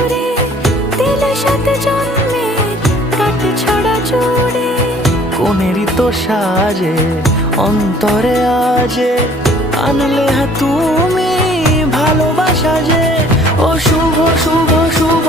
সুরে দিলে সাথে জন্মের কাট ছড়া জুড়ে। কোনেরই তো সাজে অন্তরে আজে আনলে তুমি ভালোবাসা যে। ও শুভ শুভ শুভ